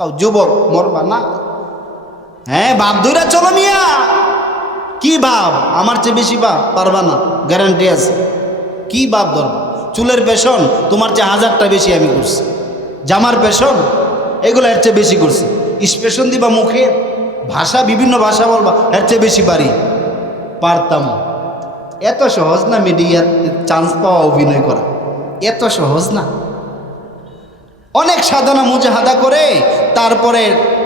যুবক মরবা না। হ্যাঁ, বাপ ধইরা চলো মিয়া। কি বাপ? আমার চেয়ে বেশি বাপ পারবা না, গ্যারান্টি আছে। কি বাপ ধরবা? চুলের পেশন তোমার চেয়ে 1000টা বেশি আমি করছি। জামার পেশন এগুলো এর চেয়ে বেশি করছি। স্পেশন দিবা মুখে, ভাষা বিভিন্ন ভাষা বলবা, এর চেয়ে বেশি পারি, পারতাম। এত সহজ না মিডিয়ার চান্স পাওয়া, অভিনয় করা এত সহজ না। অনেক সাধনা মুজাহাদা করে তারপরে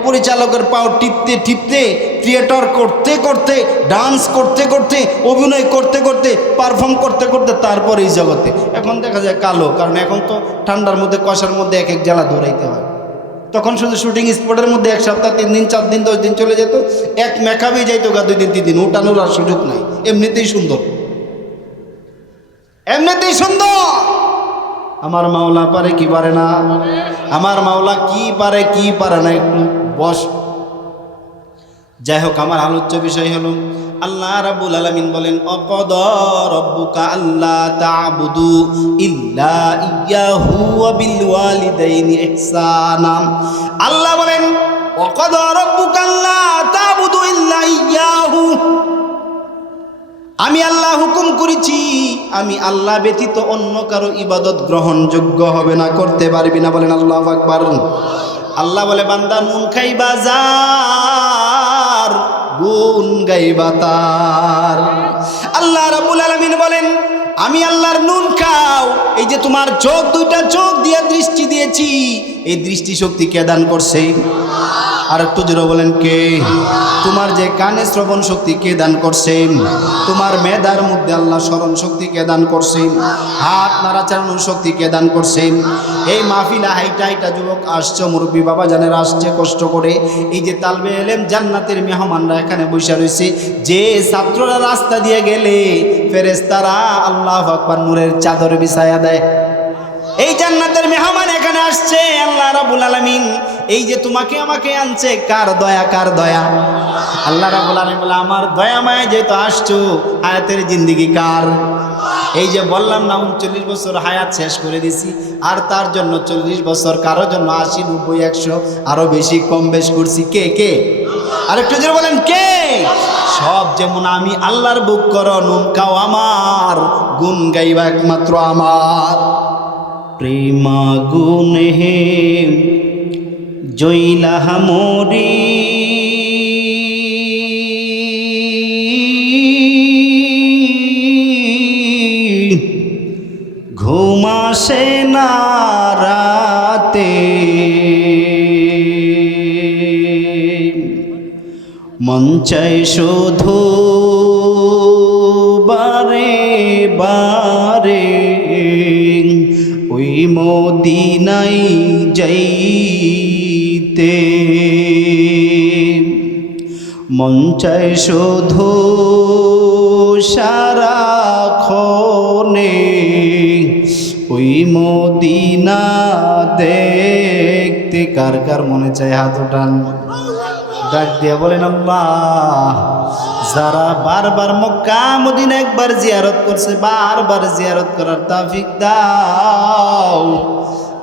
পরিচালকের পাও টিপতে টিপতে, থিয়েটার করতে করতে, ডান্স করতে করতে, অভিনয় করতে করতে, পারফর্ম করতে করতে তারপরে এই জগতে এখন দেখা যায় কালো। কারণ এখন তো ঠান্ডার মধ্যে কষার মধ্যে এক এক জেলা দৌড়াইতে হয়। তখন শুধু শুটিং স্পটের মধ্যে 1 সপ্তাহ 3 দিন 4 দিন 10 দিন চলে যেত, এক মেকআপই যাইতো 2 দিন 3 দিন, উঠানোর আর সুযোগ নাই। এমনিতেই সুন্দর, এমনিতেই সুন্দর। আমার মাওলা পারে কি পারে না? আমার মাওলা কি পারে কি পারে না একটু বস। যাই হোক, আমার আলোচ্য বিষয় হলো আল্লাহ রাব্বুল আলামিন বলেন অকদা রাব্বুকা আল্লা তা'বুদু ইল্লা ইয়্যাহু ওয়া বিল ওয়ালিদাইনি ইহসানা। আল্লাহ বলেন অকদা রাব্বুকা আল্লা তা'বুদু ইল্লা ইয়্যাহু, আমি আল্লাহ হুকুম করেছি, আমি আল্লাহ ব্যতীত অন্য কারো ইবাদত গ্রহণযোগ্য হবে না, করতে পারবি না। বলেন আল্লাহু আকবার। আল্লাহ বলে বান্দা নুন খাইবা যার, গুণ গাইবা তার। আল্লাহ রাব্বুল আলামিন বলেন আমি আল্লাহর নুন খাও। এই যে তোমার চোখ, 2টা চোখ দিয়ে দৃষ্টি দিয়েছি, এই দৃষ্টি শক্তি কে দান করছে? আর একটু জোরে বলেন কে? তোমার যে কানে শ্রবণ শক্তি কে দান করছেন? তোমার মেধার মধ্যে আল্লাহ স্মরণ শক্তি কে দান করছেন? হাত নাড়াচাড়ানোর শক্তি কে দান করছেন? এই মাহফিলা হাইটা হাইটা যুবক আসছে, মুরব্বী বাবা জানেরা আসছে কষ্ট করে। এই যে তালবে এলেম জান্নাতের মেহমানরা এখানে বসে রয়েছে, যে ছাত্ররা রাস্তা দিয়ে গেলে ফেরেশতারা আল্লাহু আকবার নূরের চাদর বিছায়া দেয়। এই জান্নাতের মেহমান এখানে আসছে, আল্লাহ রাব্বুল আলামিন এই যে তোমাকে আমাকে আনছে, কার দয়া, কার দয়া? আল্লাহ রাব্বুল আলামিন বলে আমার দয়া মায়া যেহেতু আসছো, হায়াতের জিন্দেগি কার? এই যে বললাম না 39 বছর হায়াত শেষ করে দিছি, আর তার জন্য 40 বছর, কারো জন্য 80 90 100 আরো বেশি কম বেশ করছি। কে কে? আরেকটু জোরে বলেন কে? সব যেমন আমি আল্লাহর বুক করো, নুন খাও আমার, গুণ গাইবা একমাত্র আমার। প্রেমা গুনে জইলাহ মরি, ঘুম আসে না রাতে, মন চায় শুধু বারে বারে ওই মদিনায় যাইতে, মন চায় শুধু সারাক্ষণে ওই মদিনা দেখতে। কার কার মনে চায় হাত উঠান, ডাক দিয়া বলেন আল্লাহ। যারা বারবার মক্কা মদিনা একবার জিয়ারত করছে, বারবার জিয়ারত করার তৌফিক দাও।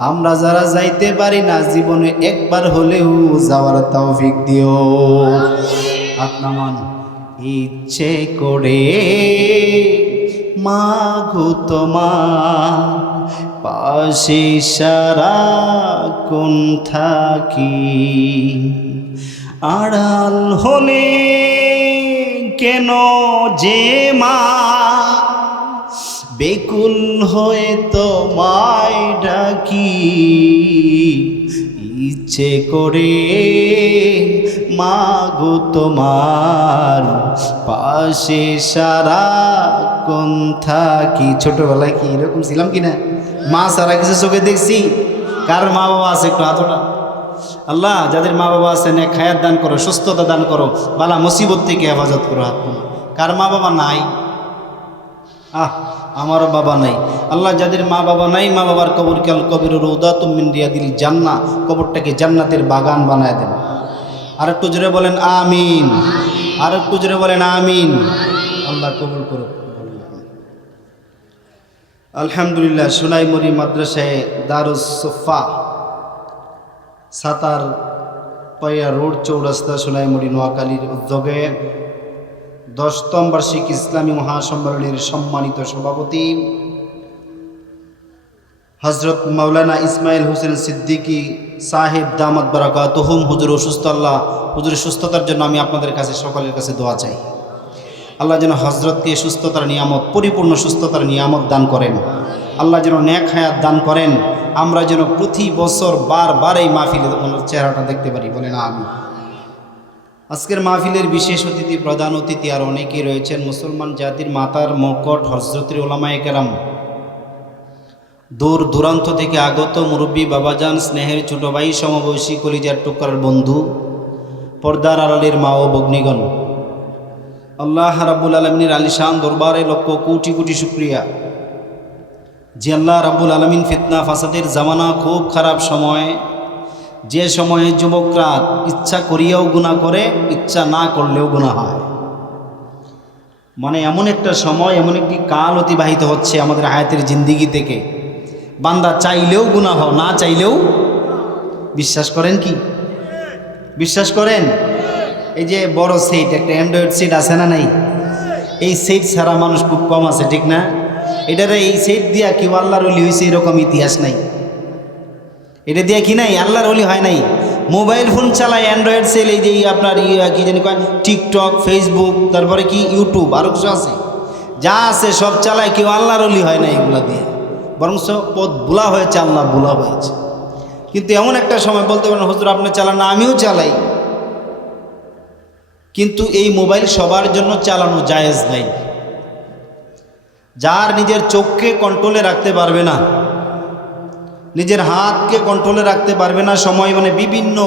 আমরা যারা যাইতে পারি না, জীবনে একবার হলেও যাওয়ার তৌফিক দিও। আপনামান ইচ্ছে করে মাগো তোমার পাশে সারাক্ষণ থাকি, আড়াল হলে কেন যে মা বেকুল হয়ে তোমায় ডাকি, ইচ্ছে করে মাগো তোমার পাশে সারাক্ষণ থাকি। ছোটবেলায় কি এরকম ছিলাম কিনা? মা সারা কিছু চোখে দেখছি। কার মা বাবা আছে একটু হাতটা? আল্লাহ যাদের মা বাবা আছে নেক হায়াত দান করো, সুস্থতা দান করো, বালা মুসিবত থেকে হেফাজত করো। হাত তোলা। কার মা বাবা নাই? আমারও বাবা নাই। আল্লাহ যাদের মা বাবা নাই, মা বাবার কবর কাল কবির রৌদাতুম মিন রিয়াদিল জান্নাহ, কবরটাকে জান্নাতের বাগান বানায় দেন। আর একটু জোরে বলেন আমিন। আর একটু জোরে বলেন আমিন। আল্লাহ কবুল করুক। আলহামদুলিল্লাহ। সোনাইমুড়ি মাদ্রাসায় দারুস সুফা সাতার পাইয়া রোড চৌরাস্তা সোনাইমুড়ি নোয়াখালীর উদ্যোগে 10তম বার্ষিক ইসলামী মহাসম্মেলনের সম্মানিত সভাপতি হজরত মাওলানা ইসমাইল হোসেন সিদ্দিকী সাহেব দামাত বারাকাতুহুম হুজুর অসুস্থ। আল্লাহ হুজুরের সুস্থতার জন্য আমি আপনাদের কাছে সকলের কাছে দোয়া চাই। আল্লাহ যেন হজরতকে সুস্থতার নিয়ামত, পরিপূর্ণ সুস্থতার নিয়ামত দান করেন। আল্লাহ যেন নেক হায়াত দান করেন। আমরা যেন প্রতি বছর বারবার এই মাহফিলে ওনার চেহারাটা দেখতে পারি, বলে না আমি। আজকের মাহফিলের বিশেষ অতিথি, প্রধান অতিথি আর অনেকেই রয়েছেন। মুসলমান জাতির মাতার মকট হজরতের ওলামায়ে কেরাম, দূর দূরান্ত থেকে আগত মুরব্বী বাবাজান, স্নেহের ছোট ভাই, সমবয়সী কলিজার টুকরার বন্ধু, পর্দার আড়ালের মা ও ভগ্নীগণ, আল্লাহ রাব্বুল আলমিনের আলিশান দরবারে লক্ষ কোটি কোটি শুক্রিয়া যে আল্লাহ রাব্বুল আলমিন ফিতনা ফাসাদের জামানা, খুব খারাপ সময়, যে সময়ে যুবকরা ইচ্ছা করিয়াও গুনাহ করে, ইচ্ছা না করলেও গুনাহ হয়। মানে এমন একটা সময়, এমন একটি কাল অতিবাহিত হচ্ছে আমাদের হায়াতের জিন্দিগি থেকে, বান্দা চাইলেও গুনাহ, না চাইলেও। বিশ্বাস করেন কি? বিশ্বাস করেন? এই যে বড় সেট, একটা অ্যান্ড্রয়েড সেট আছে না নাই? এই সেট ছাড়া মানুষ খুব কম আছে, ঠিক না? এটারে এই সেট দিয়া কেউ আল্লাহর ওলি হয়েছে এরকম ইতিহাস নাই। এটা দিয়া কি নাই? আল্লাহর ওলি হয় নাই। মোবাইল ফোন চালায়, অ্যান্ড্রয়েড সেল, এই যে আপনার কি জানি কয়, টিকটক, ফেসবুক, তারপরে কি ইউটিউব, আরও কিছু আছে, যা আছে সব চালায়, কেউ আল্লাহর ওলি হয় না এগুলা দিয়ে। বরং পথ ভোলা হয়েছে, আল্লাহ ভোলা হয়েছে। কিন্তু এমন একটা সময় বলতে পারেন, হুজুর আপনি চালান না, আমিও চালাই। কিন্তু এই মোবাইল সবার জন্য চালানো জায়েজ নাই। যার নিজের চোখকে কন্ট্রোলে রাখতে পারবে না, নিজের হাতকে কন্ট্রোলে রাখতে পারবে না, সময় মানে বিভিন্ন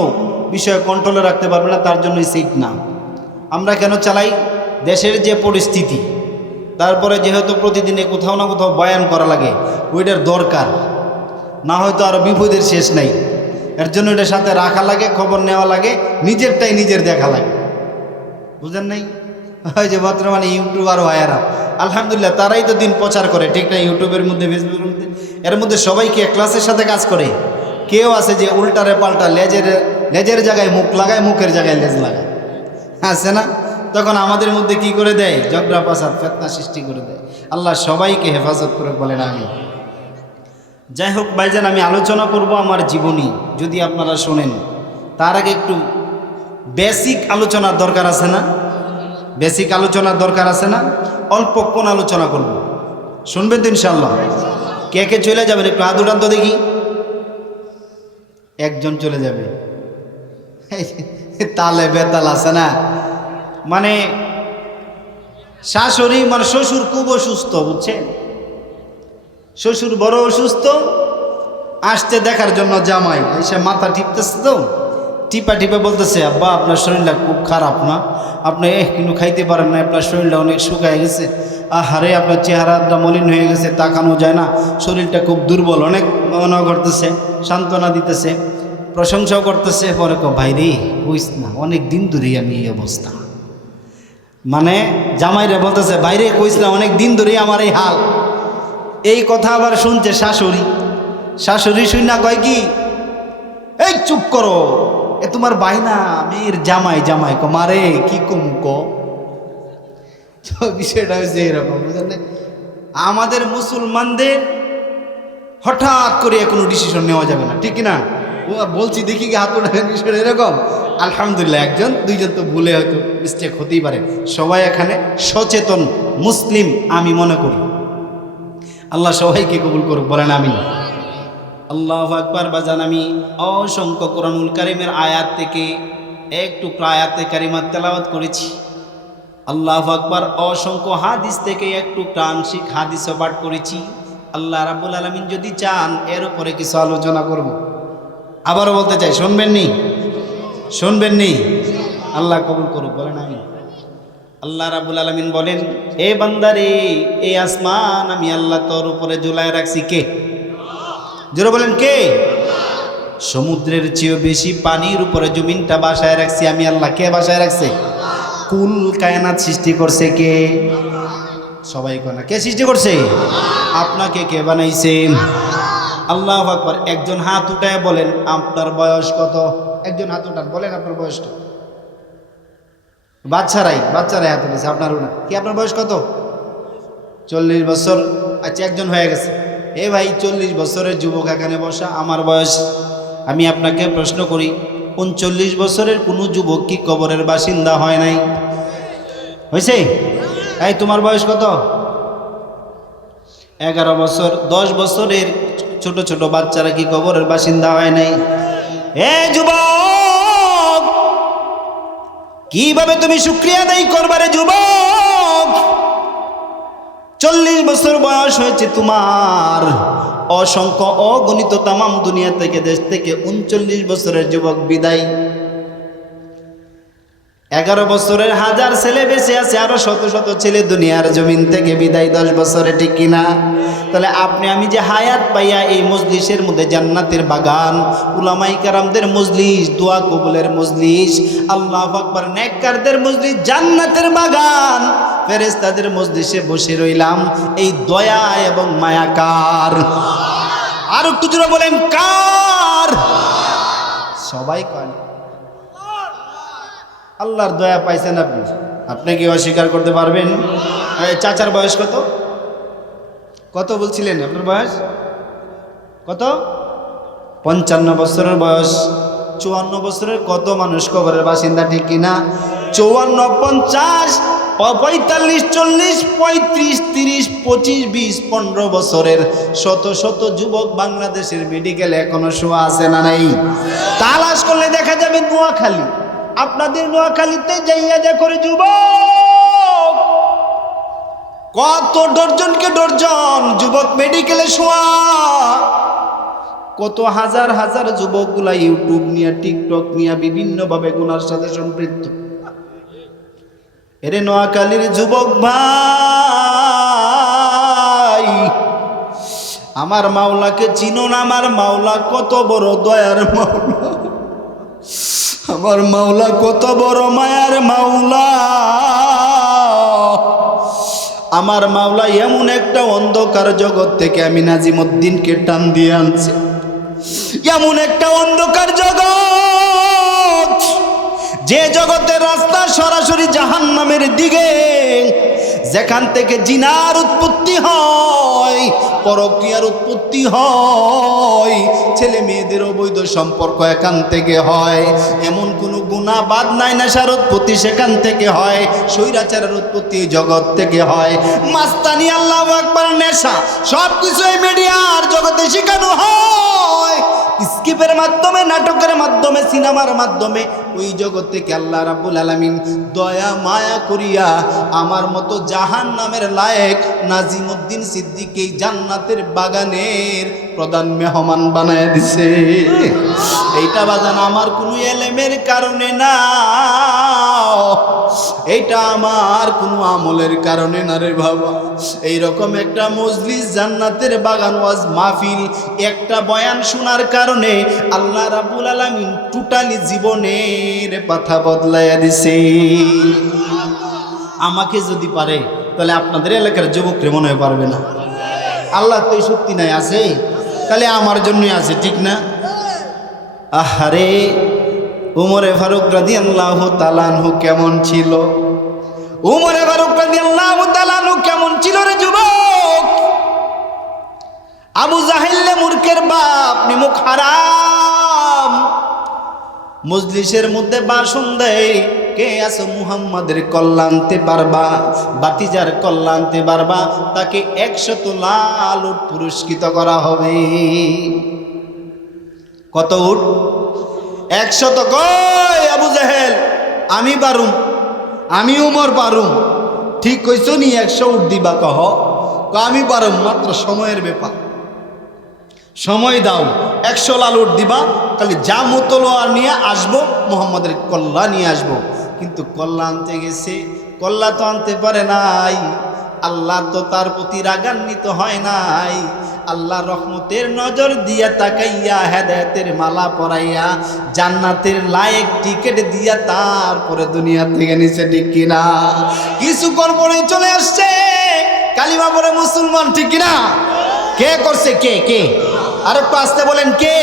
বিষয়ে কন্ট্রোলে রাখতে পারবে না, তার জন্যই সিট না। আমরা কেন চালাই? দেশের যে পরিস্থিতি, তারপরে যেহেতু প্রতিদিনে কোথাও না কোথাও বয়ান করা লাগে, ওইটার দরকার, না হয়তো আরও বিপদের শেষ নাই। এর জন্য এটার সাথে রাখা লাগে, খবর নেওয়া লাগে, নিজেরটাই নিজের দেখা লাগে। বুঝেন নাই? ওই যে বর্তমানে ইউটিউবার ভাইয়ারা, আলহামদুলিল্লাহ, তারাই তো দিন প্রচার করে, ঠিক না? ইউটিউবের মধ্যে, ফেসবুকের মধ্যে, এর মধ্যে সবাই কি ক্লাসের সাথে কাজ করে? কেউ আছে যে উল্টারে পাল্টা, লেজের জায়গায় মুখ লাগায়, মুখের জায়গায় লেজ লাগায়, আছে না? তখন আমাদের মধ্যে কি করে দেয়? ঝগড়া ফাসাদ, ফিতনা সৃষ্টি করে দেয়। আল্লাহ সবাইকে হেফাজত করে, বলেন আমি। যাই হোক ভাইজান, আমি আলোচনা করব আমার জীবনী, যদি আপনারা শোনেন। তার আগে একটু বেসিক আলোচনার দরকার আছে না? বেসিক আলোচনার দরকার আছে না? অল্পক্ষণ আলোচনা করব, শুনবেন তো ইনশাআল্লাহ? কে কে চলে যাবেন? একটু হাত উঠান তো দেখি। একজন চলে যাবে, তালে বেতাল আছে না? মানে শাশুড়ি, মানে শ্বশুর খুব অসুস্থ, বুঝছেন? শ্বশুর বড় অসুস্থ, আসতে দেখার জন্য জামাই এসে মাথা টিপতেছে, তো টিপা টিপে বলতেছে, আব্বা আপনার শরীরটা খুব খারাপ না, আপনি কিন্তু খাইতে পারেন না, আপনার শরীরটা অনেক শুকায় গেছে, আহারে আপনার চেহারাটা মলিন হয়ে গেছে, তাকানো যায় না, শরীরটা খুব দুর্বল, অনেক মনে করতেছে, সান্ত্বনা দিতেছে, প্রশংসাও করতেছে। পরে ভাই রে কইস না, অনেক দিন ধরেই আমি এই অবস্থা। মানে জামাইরে বলতেছে, ভাইরে কইস না, অনেক দিন ধরেই আমার এই হাল। এই কথা আবার শুনছে শাশুড়ি। শাশুড়ি শুন না কয় কি, এই চুপ করো, এ তোমার বাইনা, মেয়ের জামাই। জামাই মারে কি কম ক। বিষয়টা হয়েছে এরকম, বুঝলেন? আমাদের মুসলমানদের হঠাৎ করে কোনো ডিসিশন নেওয়া যাবে না, ঠিক না? ও বলছি দেখি কি হাত ওঠাবেন, বিষয়টা এরকম। আলহামদুলিল্লাহ, একজন দুইজন তো ভুলে হয়তো মিস্টেক হতেই পারে। সবাই এখানে সচেতন মুসলিম আমি মনে করি। আল্লাহ সবাইকে কবুল করুক, বলেন আমিন। আল্লাহু আকবার। বাজান, আমি অসংখ্য কোরআনুল কারীমের আয়াত থেকে একটু আয়াতে কারিমা তেলাওয়াত করেছি। আল্লাহু আকবার। অসংখ্য হাদিস থেকে একটু আংশিক হাদিসও পাঠ করেছি। আল্লাহ রাব্বুল আলামিন যদি চান এর উপরে কিছু আলোচনা করব। আবারও বলতে চাই, শুনবেন নি? শুনবেন নি? আল্লাহ কবুল করুক, বলেন আমিন। আল্লাহ রাব্বুল আলামিন বলেন, এ বান্দারে, এই আসমান আমি আল্লাহ তোর উপরে ঝুলায় রাখছি। কে? জোরে বলেন, কে? সমুদ্রের চেয়েও বেশি পানির উপরে জমিনটা বাসায় রাখছি আমি আল্লাহ। কে বাসায় রাখছে? কুল কায়নাত সৃষ্টি করছে কে? সবাই কোনা, কে সৃষ্টি করছে? আপনাকে কে বানাইছে? আল্লাহু আকবার। একজন হাত উঠায় বলেন, আপনার বয়স কত? একজন হাত উঠান, বলেন আপনার বয়স কত? বাচ্চারাই হাত উঠেছে, আপনারও না। কি আপনার বয়স কত? 40 বছর। আচ্ছা, একজন হয়ে গেছে। এ ভাই, 40 বছরের যুবক এখানে বসা, আমার বয়স। আমি আপনাকে প্রশ্ন করি, 39 বছরের কোনো যুবক কি কবরের বাসিন্দা হয় নাই? হয়েছে? এই তোমার বয়স কত? 11 বছর। 10 বছরের ছোট ছোট বাচ্চারা কি কবরের বাসিন্দা হয় নাই? এ যুবক, কিভাবে তুমি শুকরিয়া আদায় করবারে যুবক? 40 বছর বয়স হয়েছে তোমার, অসংখ্য অগণিত তামাম দুনিয়া থেকে, দেশ থেকে 39 বছরের যুবক বিদায়। 11 বছরের হাজার ছেলে বেঁচে আছে, আরো শত শত ছেলে দুনিয়ার জমিন থেকে বিদায় 10 বছরে, ঠিক কিনা? তাহলে আপনি আমি যে হায়াত পাইয়া এই মজলিসের মধ্যে, জান্নাতের বাগান, উলামায়ে কেরামদের মজলিস, দোয়া কবুলের মজলিস, আল্লাহু আকবার, নেককারদের মজলিস, জান্নাতের বাগান, ফেরেশতাদের মজলিসে বসে রইলাম, এই দয়া এবং মায়া কার? আর একটু জোরে বলেন, কার? সবাই কয় আল্লাহর দয়া পাইছেন আপনি। আপনি কি অস্বীকার করতে পারবেন? চাচার বয়স কত? কত বলছিলেন আপনার বয়স কত? 55 বছরের বয়স। 54 বছরের কত মানুষ কবরের বাসিন্দা, ঠিক কিনা? 54, 50, 45, 40, 35, 30, 25, 20, 15 বছরের শত শত যুবক বাংলাদেশের মেডিকেলে এখনো শোয়া আছে না নাই? তালাশ করলে দেখা যাবে নোয়াখালী। আপনাদের নোয়াখালীতে যাইয়া দেখো যুবক, কত ডজনকে ডজন যুবক মেডিকেলে শোয়া। কত হাজার হাজার যুবকগুলা ইউটিউব নিয়ে, টিকটক নিয়ে বিভিন্নভাবে গুনার সাথে সম্পৃক্ত। এরে নোয়াখালীর যুবক ভাই, আমার মাওলাকে চিনো না? আমার মাওলা কত বড় দয়ার মাওলা, আমার মাওলা কত বড় মায়ার মাওলা। আমার মাওলা এমন একটা অন্ধকার জগৎ থেকে আমি নাজিমউদ্দিনকে টান দিয়ে আনছে, এমন একটা অন্ধকার জগৎ, যে জগতের রাস্তা সরাসরি জাহান্নামের দিকে, যেখান থেকে জিনার উৎপত্তি হয়, পরকীয়ার উৎপত্তি হয়, ছেলে মেয়েদের অবৈধ সম্পর্ক এখান থেকে হয়, এমন কোনো গুনাহ বাদ নাই, নেশার উৎপত্তি সেখান থেকে হয়, স্বৈরাচারের উৎপত্তি জগৎ থেকে হয়, মাস্তানি, আল্লাহু আকবার, নেশা সব কিছু এই মিডিয়ার জগতে শেখানো হয়। স্কিপের মাধ্যমে, নাটকের মাধ্যমে, সিনেমার মাধ্যমে ওই জগৎ থেকে আল্লাহ রাব্বুল আলামিন দয়া মায়া করিয়া আমার মতো জাহান্নামের লায়েক নাজিমউদ্দিন সিদ্দিকী জান্নাতের বাগানের প্রধান মেহমান বানায় দিছে। এইটা বাজান আমার কোনো এলেমের কারণে না, এইটা আমার কোনো আমলের কারণে না রে বাবা। এইরকম একটা মজলিস, জান্নাতের বাগান, ওয়াজ মাহফিল, একটা বয়ান শোনার কারণে আল্লাহ রাব্বুল আলামিন টোটালি জীবনের পাথা বদলাইয়া দিছে। আমাকে যদি পারে তাহলে আপনাদের এলাকার যুবকরে মনে হয় পারবে না। আল্লাহ তো এই শক্তি নাই, আছে তাহলে আমার জন্যই আছে, ঠিক না? আহারে, উমরে ফারুক রাদিয়াল্লাহু তাআলা আনহু কেমন ছিল? উমরে ফারুক রাদিয়াল্লাহু তাআলা আনহু কেমন ছিল রে যুবক? আবু জাহেল মূর্খের বাপ, নিমুখ হারাম, মজলিসের মধ্যে ভাষণ দেয়, কে আছো মুহাম্মাদের কল্যাণ আনতে পারবা, বাতিজার কল্যাণ আনতে পারবা, তাকে 100 লাল উট পুরস্কৃত করা হবে। কত উট? 100। কই আবু জাহেল, আমি পারুম, আমি উমর পারুম। ঠিক কইছো নি? 100 উট দিবা? কহ আমি পারুম, মাত্র সময়ের ব্যাপার, সময় দাও, 100 লাল উট দিবা, তাহলে যা মুতলোয়ার নিয়ে আসবো, মুহাম্মাদের কল্লা নিয়ে আসবো। কিন্তু কল্লা আনতে গেছে, কল্লা তো আনতে পারে নাই। আল্লাহ তো তার প্রতি রাগান্বিত হয় নাই। আল্লাহ রহমতের নজর দিয়া তাকাইয়া, হেদায়েতের মালা পরাইয়া, জান্নাতের লায়েক টিকিট দিয়া তারপরে দুনিয়া থেকে নিচে, ঠিক কিনা? কিছুক্ষণ পরে চলে আসছে, কালিমা পড়ে মুসলমান, ঠিক কিনা? কে করছে? কে কে? আর একটু আসতে বলেন, কে?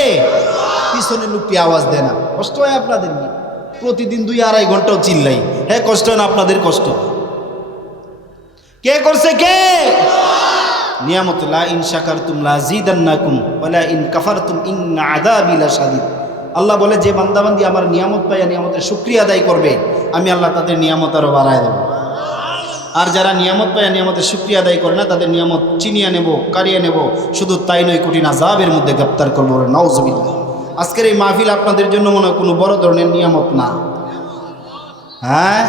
পিছনে লুকিয়ে আওয়াজ দেয় না। কষ্ট হয় আপনাদের নিয়ে, প্রতিদিন 2-2.5 ঘন্টাও চিল্লাই, হ্যাঁ কষ্ট হয় না আপনাদের? কষ্ট কে করছে? কে? নিয়ামত। লা ইন শাকারতুম লাযীদান্নাকুম ওয়া লা ইন কাফারতুম ইন্না আযাবি লাশাদীদ। আল্লাহ বলে যে বান্দাবান্দি আমার নিয়ামত পাইয়া নিয়ামতের শুকরিয়া আদায় করবে, আমি আল্লাহ তাদের নিয়ামত আরো বাড়ায় দেব। আর যারা নিয়ামত পাইয়া নিয়ামতের শুকরিয়া আদায় করে না, তাদের নিয়ামত চিনিয়ে নেব, কারিয়ে নেব। শুধু তাই নয়, কঠিন আযাবের মধ্যে গ্রেফতার করবো। নাউযুবিল্লাহ। আজকের এই মাহফিল আপনাদের জন্য মনে হয় কোনো বড় ধরনের নিয়ামত না। হ্যাঁ,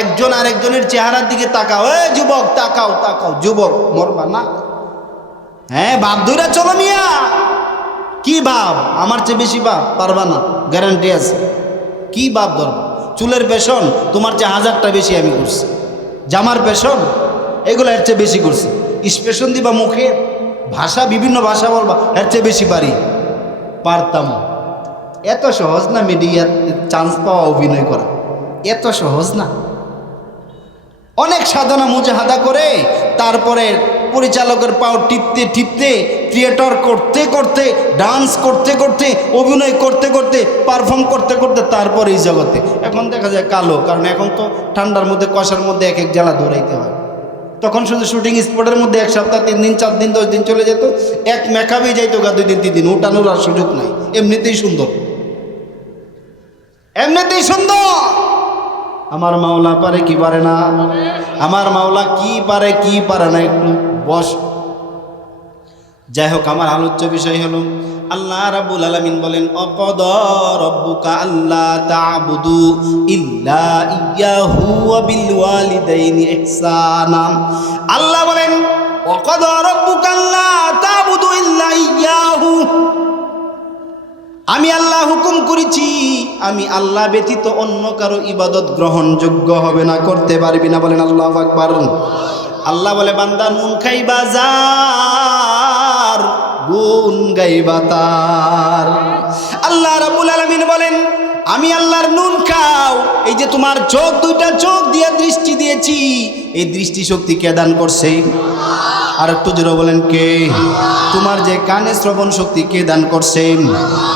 একজন আরেকজনের চেহারার দিকে তাকাও, এ যুবক তাকাও, তাকাও যুবক, মরবা না। হ্যাঁ, বাপ ধইরা চলো মিয়া। কি বাপ? আমার চেয়ে বেশি বাপ পারবা না, গ্যারান্টি আছে। কি বাপ ধরবা? চুলের পেশন তোমার চেয়ে 1000টা বেশি আমি করছি। জামার পেশন এগুলো এর চেয়ে বেশি করছি। স্পেশন দিবা মুখে, ভাষা বিভিন্ন ভাষা বলবা, এর চেয়ে বেশি পারি, পারতাম। এত সহজ না মিডিয়ার চান্স পাওয়া, অভিনয় করা এত সহজ না। অনেক সাধনা মুজাহাদা করে তারপরে পরিচালকের পাও টিপতে টিপতে, থিয়েটার করতে করতে, ডান্স করতে করতে, অভিনয় করতে করতে, পারফর্ম করতে করতে তারপরে এই জগতে এখন দেখা যায় কালো। কারণ এখন তো ঠান্ডার মধ্যে, কষার মধ্যে এক এক জেলা দৌড়াইতে হয়। তখন শুধু শুটিং স্পটের মধ্যে 1 সপ্তাহ, 3 দিন, 4 দিন, 10 দিন চলে যেত। এক মেকআপই যাইতো গা 2 দিন 3 দিন, উঠানোর আর সুযোগ নাই। এমনিতেই সুন্দর, এমনিতেই সুন্দর। আমার মাওলা পারে কি পারে না? আমার মাওলা কি পারে কি পারে না, একটু বস। যাই হোক, আমার আলোচ্য বিষয় হলো আল্লাহ রাব্বুল আলামিন বলেন, অকদা রাব্বুকা আল্লা তা'বুদু ইল্লা ইয়্যাহু ওয়া বিল ওয়ালিদাইনি ইহসানা। আল্লাহ বলেন, অকদা রাব্বুকা আল্লা তা'বুদু ইল্লা ইয়্যাহু। আমি আল্লাহ হুকুম করেছি, আমি আল্লাহ ব্যতীত অন্য কারো ইবাদত গ্রহণযোগ্য হবে না, করতে পারবি না। বলেন আল্লাহু আকবার। আল্লাহ বলে, বান্দা নুন খাইবা যার, গুণ গাইবা তার। আল্লাহ রাব্বুল আলামিন বলেন, আমি আল্লাহর নুন খাও। এই যে তোমার চোখ, 2টা চোখ দিয়ে দৃষ্টি দিয়েছি, এই দৃষ্টি শক্তি কে দান করছে? আর একটু জোরে বলেন, কে? তোমার যে কানে শ্রবণ শক্তি কে দান করছেন?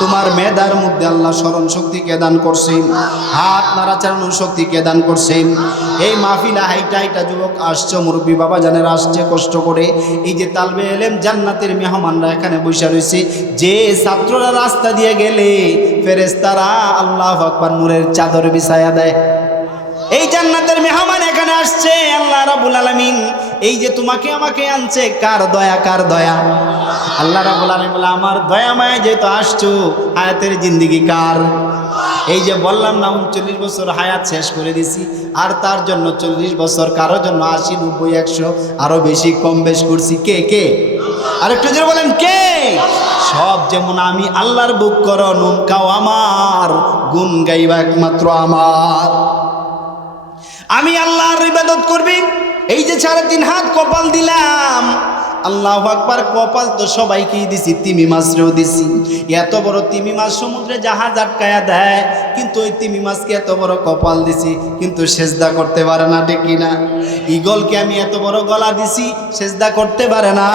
তোমার মেধার মধ্যে আল্লাহ স্মরণ শক্তি কে দান করছেন? হাত নাড়াচাড়ানোর শক্তি কে দান করছেন? এই মাহফিলা হাইটা হাইটা যুবক আসছে, মুরব্বী বাবা জানেরা আসছে কষ্ট করে। এই যে তালবে এলেম জান্নাতের মেহমানরা এখানে বসে রয়েছে, যে ছাত্ররা রাস্তা দিয়ে গেলে ফেরেশতারা আল্লাহু আকবার নূরের চাদর বিছায়া দেয়। এই জান্নাতের মেহমান এখানে আসছে, আল্লাহ রাব্বুল আলামিন এই যে তোমাকে আমাকে আনছে, কার দয়া, কার দয়া? আল্লাহ রাব্বুল আলামিন বলে, আমার দয়া মায়া যেহেতু আসছো, হায়াতের জিন্দেগি কার? এই যে বললাম না 39 বছর হায়াত শেষ করে দিছি, আর তার জন্য 40 বছর, কারোর জন্য 80, 90, 100 আরো বেশি কম বেশ করছি। কে? কে? আরেকটু জোরে বলেন, কে? সব যেমন আমি আল্লাহর বুক করো, নুন খাও আমার, গুণ গাইবা একমাত্র আমার। আমি আল্লাহর ইবাদত করবি। এই যে 3.5 হাত কপাল দিলাম, আল্লাহু আকবার। কপাল তো সবাইকেই দিছি, তিমি মাছরেও দিছি। এত বড় তিমি মাছ সমুদ্রে জাহাজ আটকায়া দেয়, কিন্তু ওই তিমি মাছকে এত বড় কপাল দিছি, কিন্তু সেজদা করতে পারে না, ডেকি না। ঈগলকে আমি এত বড় গলা দিছি, সেজদা করতে পারে না।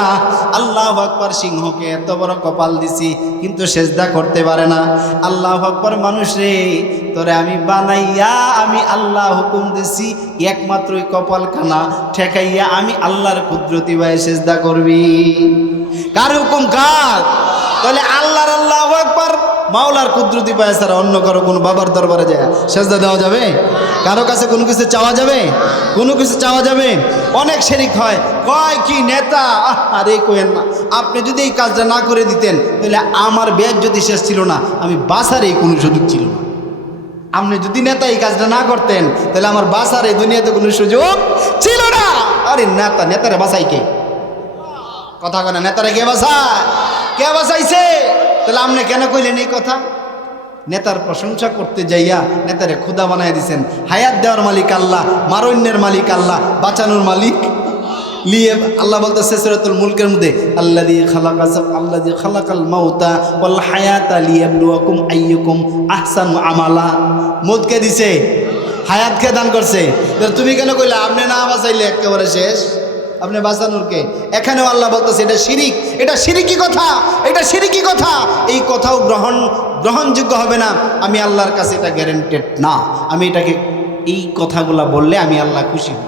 আল্লাহু আকবার। সিংহকে এত বড় কপাল দিছি, কিন্তু সেজদা করতে পারে না। আল্লাহু আকবার। মানুষ রে, তোরে আমি বানাইয়া আমি আল্লাহ হুকুম দিছি, একমাত্র ওই কপালখানা ঠেকাইয়া আমি আল্লাহর কুদরতি ভাই সেজদা করবি। কার হুকুম? কার? তাহলে আল্লাহর আল্লাহু আকবার, মাওলার কুদরতি পায় ছাড়া অন্য কারো কোনো বাবার দরবারে যায় সেজদা দেওয়া যাবে? কারো কাছে কোনো কিছু চাওয়া যাবে? কোনো কিছু চাওয়া যাবে? অনেক শিরক হয়, কয় কি নেতা, আরে কোয়েন না, আপনি যদি এই কাজটা না করে দিতেন তাহলে আমার ব্যাগ যদি শেষ ছিল না, আমি বাসার এই কোনো সুযোগ ছিল না। আপনি যদি নেতা এই কাজটা না করতেন তাহলে আমার বাসার এই দুনিয়াতে কোনো সুযোগ ছিল না। আরে নেতা, নেতারে বাসাই কে? কথা কেন? নেতারে কে বাসায়? কে বাসাইছে? তাহলে আপনি কেন কইলেন এই কথা? নেতার প্রশংসা করতে যাইয়া নেতারে খুদা বানায় দিছেন। হায়াত দেওয়ার মালিক আল্লাহ, মারণ্যের মালিক আল্লাহ, বাঁচানোর মালিক লিয়ে আল্লাহ বলতেছে সূরাতুল মুলকের মধ্যে, আল্লাযী খালাকাল মাউতা ওয়াল হায়াতা লিয়াবলুয়াকুম আইয়ুকুম আহসানু আমালা। মউতকে দিছে, হায়াতকে দান করছে। তুমি কেন কইলা আপনি না বাঁচাইলে একেবারে শেষ? আপনি বাঁচানোর কে? এখানেও আল্লাহ বলতেছে এটা শিরিক, এটা শিরিকি কথা, এটা শিরিকি কথা। এই কথাও গ্রহণযোগ্য হবে না। আমি আল্লাহর কাছে এটা গ্যারান্টেড না। আমি এটাকে এই কথাগুলা বললে আমি আল্লাহ খুশি হই।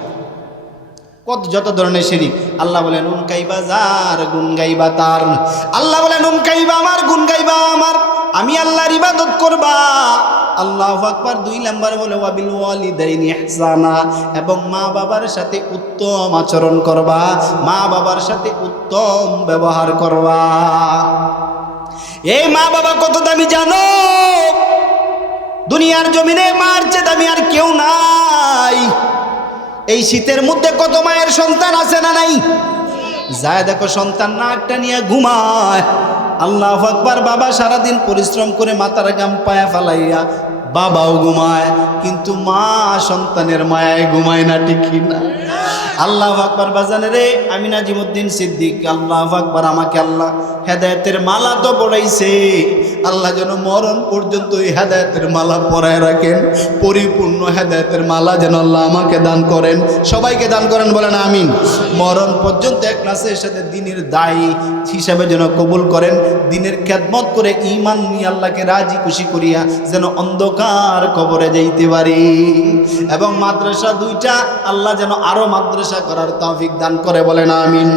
কত যত ধরনের শিরিক। আল্লাহ বলে নুন গাইবা যার গুন গাইবা তার। আল্লাহ বলে নুন গাইবা আমার, গুন গাইবা আমার, আমি আল্লাহর ইবাদত করবা। আল্লাহু আকবার। 2 নাম্বার বলে ওয়াবিল ওয়ালিদাইনি ইহসানা, এবং মা বাবার সাথে উত্তম আচরণ করবা, মা বাবার সাথে উত্তম ব্যবহার করবা। এই মা বাবা কত দামি জানো? দুনিয়ার জমিনে মার চেয়ে দামি আর কেউ নাই। এই শীতের মধ্যে কত মায়ের সন্তান আছে না নাই? যায় দেখো সন্তান নাকটা নিয়ে ঘুমায়। আল্লাহু আকবার। বাবা সারাদিন পরিশ্রম করে মাথার গাম পায়া ফালাইয়া বাবাও ঘুমায়, কিন্তু মা সন্তানের মায়ায় ঘুমায় না, ঠিক না? আল্লাহু আকবার। বাজানে রে, আমি নাজিমুদ্দিন সিদ্দিক, আল্লাহু আকবার, আমাকে আল্লাহ হেদায়েতের মালা তো পড়াইছে। আল্লাহ যেন মরণ পর্যন্ত এই হেদায়েতের মালা পরায় রাখেন। পরিপূর্ণ হেদায়েতের মালা যেন আল্লাহ আমাকে দান করেন, সবাইকে দান করেন, বলেন আমিন। মরণ পর্যন্ত একলাসের সাথে দ্বীনের দায়ী হিসাবে যেন কবুল করেন। দ্বীনের খেদমত করে ঈমান নিয়ে আল্লাহকে রাজি খুশি করিয়া যেন অন্ধকার কবরে যাইতে পারি। এবং মাদ্রাসা 2টা আল্লাহ যেন আরো মাদ্রাসা করার তৌফিক দান করে, বলেন আমিন।